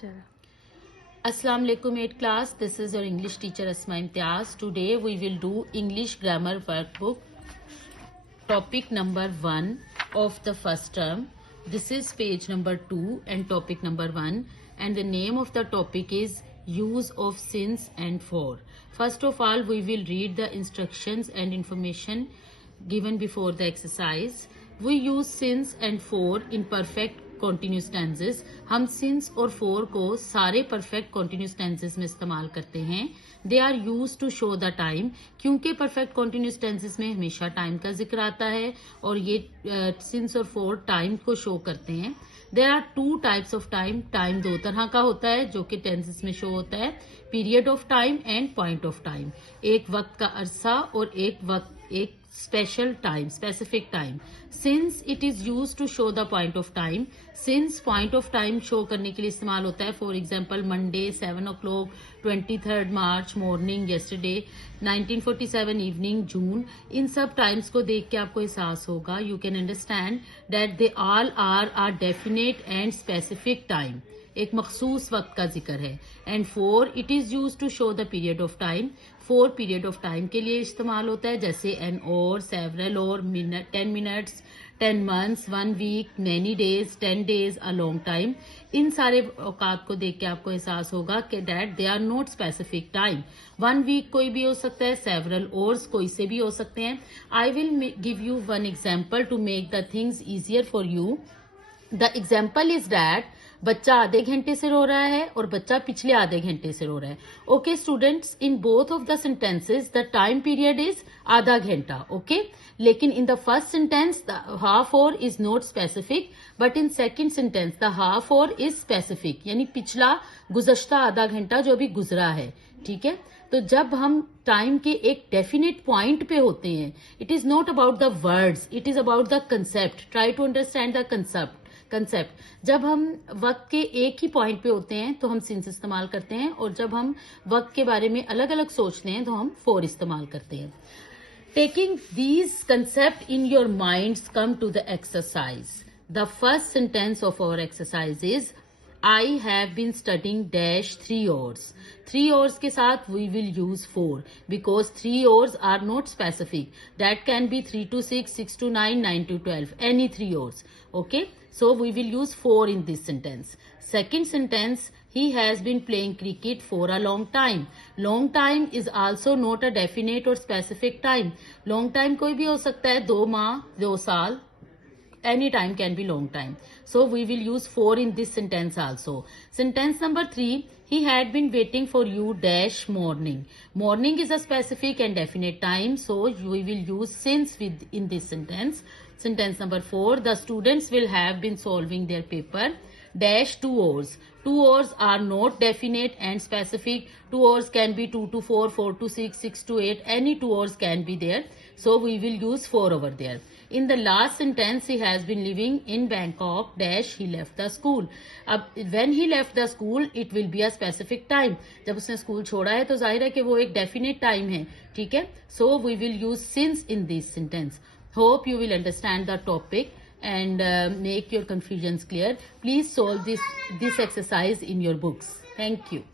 चलो Assalamu alaikum 8th class. This is your English teacher Asma Imtiaz. Today we will do English grammar workbook topic number 1 of the first term. This is page number 2 and topic number 1, and the name of the topic is use of since and for. First of all, we will read the instructions and information given before the exercise. We use since and for in perfect continuous tenses. हम since और for को सारे perfect continuous tenses में इस्तेमाल करते हैं. They are used to show the time, क्योंकि perfect continuous tenses में हमेशा time का जिक्र आता है और ये since और for time को show करते हैं. There are two types of time. Time दो तरह का होता है जो कि tenses में show होता है. Period of time and point of time. एक वक्त का अरसा और एक special time, specific time. Since it is used to show the point of time. Since point of time show करने के लिए इस्तेमाल होता है. For example, Monday 7 o'clock, 23rd March morning, yesterday 1947 evening, June. इन सब times को देख के आपको एहसास होगा. You can understand that they all are a definite and specific time. एक मखसूस वक्त का जिक्र है. And for it is use to show the period of time. For period of time के लिए इस्तेमाल होता है, जैसे एन और, सेवरल और, 10 minutes, 10 months, 1 week, many days, 10 days, a long time. इन सारे औकात को देख के आपको एहसास होगा कि that they are not specific time. 1 week कोई भी हो सकता है, सेवरल ओर्स कोई से भी हो सकते हैं. I will give you one example to make the things easier for you. The example is that बच्चा आधे घंटे से रो रहा है और बच्चा पिछले आधे घंटे से रो रहा है. Okay students, in both of the sentences the time period is आधा घंटा. ओके, लेकिन in the first sentence the half hour is not specific, but in second sentence the half hour is specific, यानी पिछला गुज़श्ता आधा घंटा जो अभी गुजरा है. ठीक है, तो जब हम टाइम के एक डेफिनेट पॉइंट पे होते हैं, it is not about the words, it is about the concept. Try to understand the concept. जब हम वक्त के एक ही पॉइंट पे होते हैं तो हम सिंस इस्तेमाल करते हैं, और जब हम वक्त के बारे में अलग अलग सोचते हैं तो हम फोर इस्तेमाल करते हैं. Taking these concept in your minds, come to the exercise. The first sentence of our exercise is I have been studying dash 3 hours. 3 hours के साथ we will use 4 because 3 hours are not specific. That can be 3 to 6, 6 to 9, 9 to 12, any 3 hours. Okay, so we will use 4 in this sentence. Second sentence, he has been playing cricket for a long time. Long time is also not a definite or specific time. Long time कोई भी हो सकता है, 2 माह, 2 साल. Any time can be long time. So we will use 4 in this sentence also. Sentence number 3, he had been waiting for you dash morning. Morning is a specific and definite time, so we will use since in this sentence. Sentence number 4, the students will have been solving their paper dash 2 hours. 2 hours are not definite and specific. 2 hours can be 2 to 4, 4 to 6, 6 to 8. Any 2 hours can be there. So we will use 4 over there. In the last sentence, he has been living in Bangkok dash he left the school. अब when he left the school, it will be a specific time. जब उसने school छोड़ा है तो जाहिर है कि वो एक definite time है. ठीक है, so we will use since in this sentence. Hope you will understand the topic and make your confusions clear. Please solve this exercise in your books. Thank you.